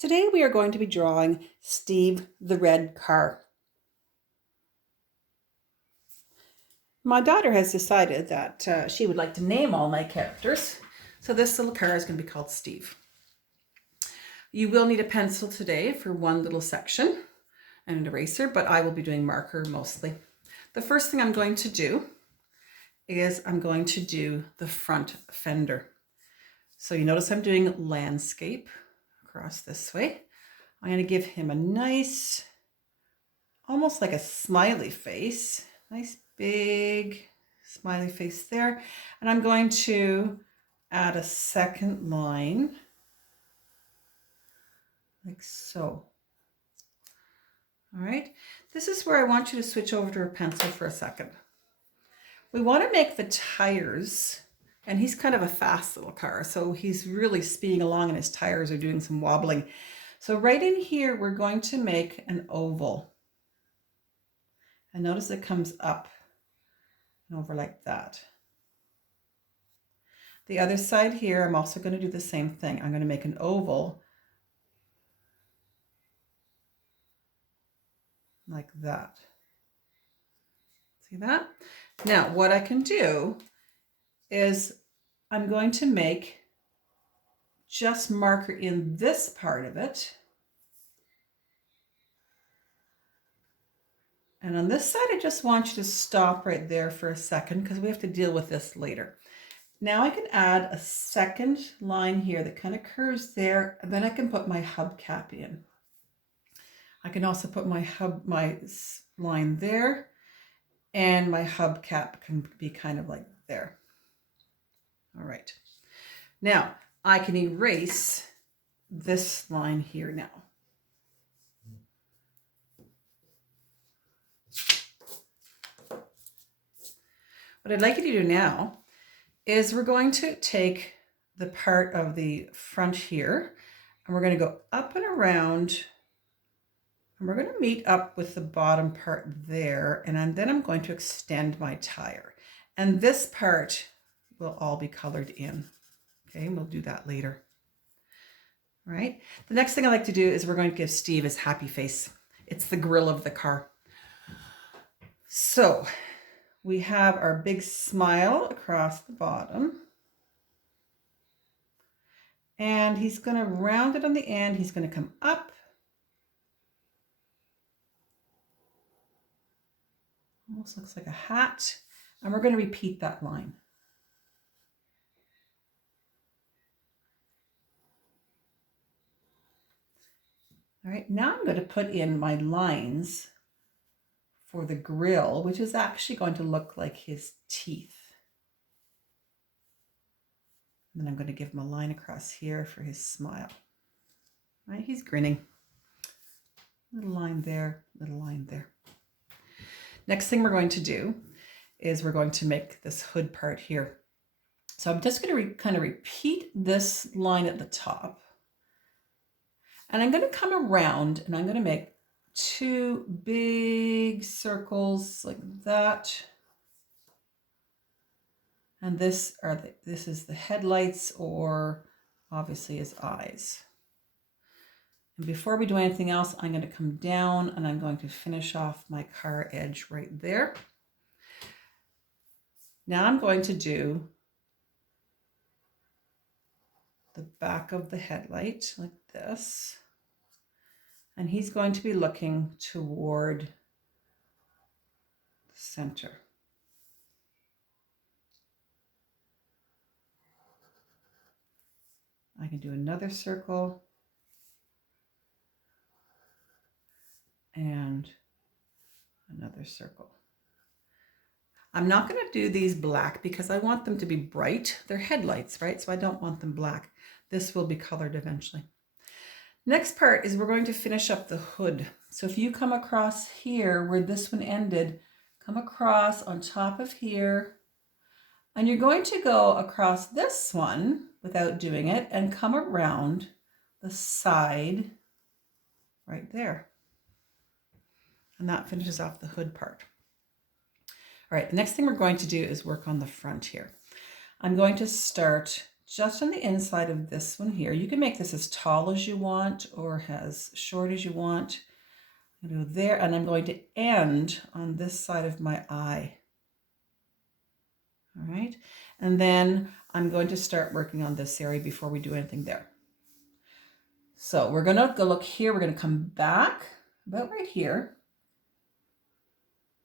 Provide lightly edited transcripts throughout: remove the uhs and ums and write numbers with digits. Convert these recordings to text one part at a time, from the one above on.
Today we are going to be drawing Steve the red car. My daughter has decided that she would like to name all my characters, so this little car is going to be called Steve. You will need a pencil today for one little section and an eraser, but I will be doing marker mostly. The first thing I'm going to do is I'm going to do the front fender. So you notice I'm doing landscape across this way. I'm going to give him a nice, almost like a smiley face, nice big smiley face there. And I'm going to add a second line like so. All right, this is where I want you to switch over to a pencil for a second. We want to make the tires, and he's kind of a fast little car, so he's really speeding along and his tires are doing some wobbling. So right in here, we're going to make an oval. And notice it comes up and over like that. The other side here, I'm also going to do the same thing. I'm going to make an oval like that. See that? Now, what I can do is I'm going to make just marker in this part of it. And on this side, I just want you to stop right there for a second because we have to deal with this later. Now I can add a second line here that kind of curves there, and then I can put my hubcap in. I can also put my line there, and my hubcap can be kind of like there. All right. Now I can erase this line here now. What I'd like you to do now is we're going to take the part of the front here and we're going to go up and around, and we're going to meet up with the bottom part there, and then I'm going to extend my tire, and this part will all be colored in. Okay, and we'll do that later. All right, the next thing I like to do is we're going to give Steve his happy face. It's the grill of the car. So we have our big smile across the bottom. And he's going to round it on the end. He's going to come up. Almost looks like a hat. And we're going to repeat that line. All right, now I'm going to put in my lines for the grill, which is actually going to look like his teeth. And then I'm going to give him a line across here for his smile. All right, he's grinning. Little line there, little line there. Next thing we're going to do is we're going to make this hood part here. So I'm just going to kind of repeat this line at the top. And I'm going to come around and I'm going to make two big circles like that. And this is the headlights, or obviously his eyes. And before we do anything else, I'm going to come down and I'm going to finish off my car edge right there. Now I'm going to do the back of the headlight like this. And he's going to be looking toward the center. I can do another circle and another circle. I'm not going to do these black because I want them to be bright. They're headlights, right? So I don't want them black. This will be colored eventually. Next part is we're going to finish up the hood. So if you come across here where this one ended, come across on top of here, and you're going to go across this one without doing it and come around the side right there. And that finishes off the hood part. All right, the next thing we're going to do is work on the front here. I'm going to start just on the inside of this one here. You can make this as tall as you want or as short as you want. I'm going to go there, and I'm going to end on this side of my eye. All right, and then I'm going to start working on this area before we do anything there. So we're going to go look here. We're going to come back about right here.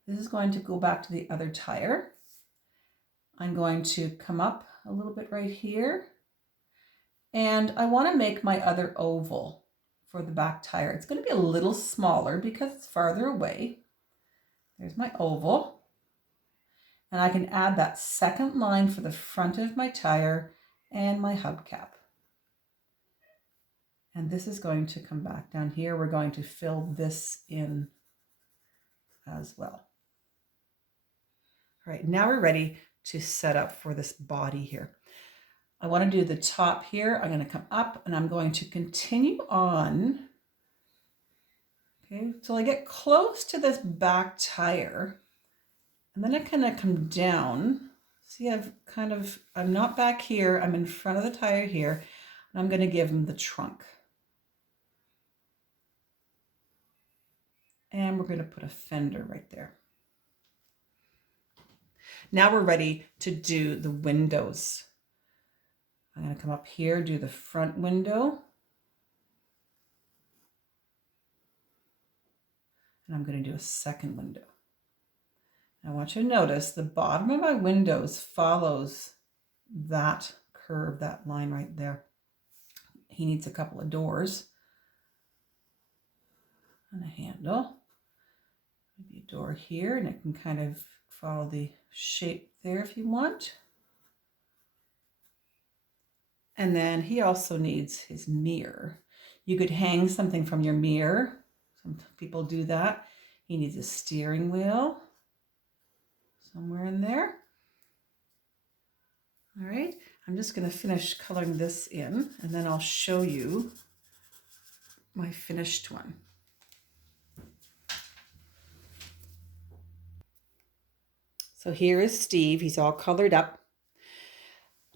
This is going to go back to the other tire. I'm going to come up a little bit right here. And I want to make my other oval for the back tire. It's going to be a little smaller because it's farther away. There's my oval. And I can add that second line for the front of my tire and my hubcap. And this is going to come back down here. We're going to fill this in as well. All right, now we're ready to set up for this body here. I want to do the top here. I'm going to come up and I'm going to continue on, okay, till I get close to this back tire. And then I kind of come down. See, I'm not back here. I'm in front of the tire here. And I'm going to give him the trunk. And we're going to put a fender right there. Now we're ready to do the windows. I'm going to come up here, do the front window. And I'm going to do a second window. I want you to notice the bottom of my windows follows that curve, that line right there. He needs a couple of doors and a handle. Maybe a door here, and it can kind of follow the shape there if you want. And then he also needs his mirror. You could hang something from your mirror. Some people do that. He needs a steering wheel somewhere in there. All right, I'm just going to finish coloring this in, and then I'll show you my finished one. So here is Steve. He's all colored up.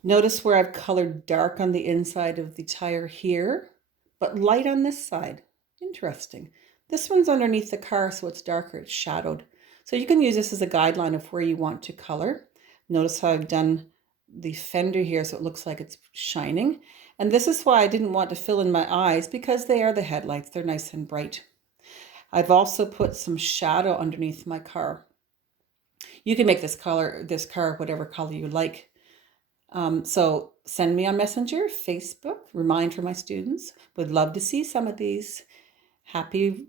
Notice where I've colored dark on the inside of the tire here, but light on this side. Interesting. This one's underneath the car, so it's darker, it's shadowed. So you can use this as a guideline of where you want to color. Notice how I've done the fender here so it looks like it's shining. And this is why I didn't want to fill in my eyes, because they are the headlights. They're nice and bright. I've also put some shadow underneath my car. You can make this car whatever color you like. So send me on Messenger, Facebook, remind for my students. Would love to see some of these. Happy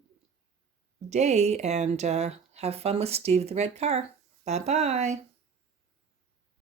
day, and have fun with Steve the Red Car. Bye-bye.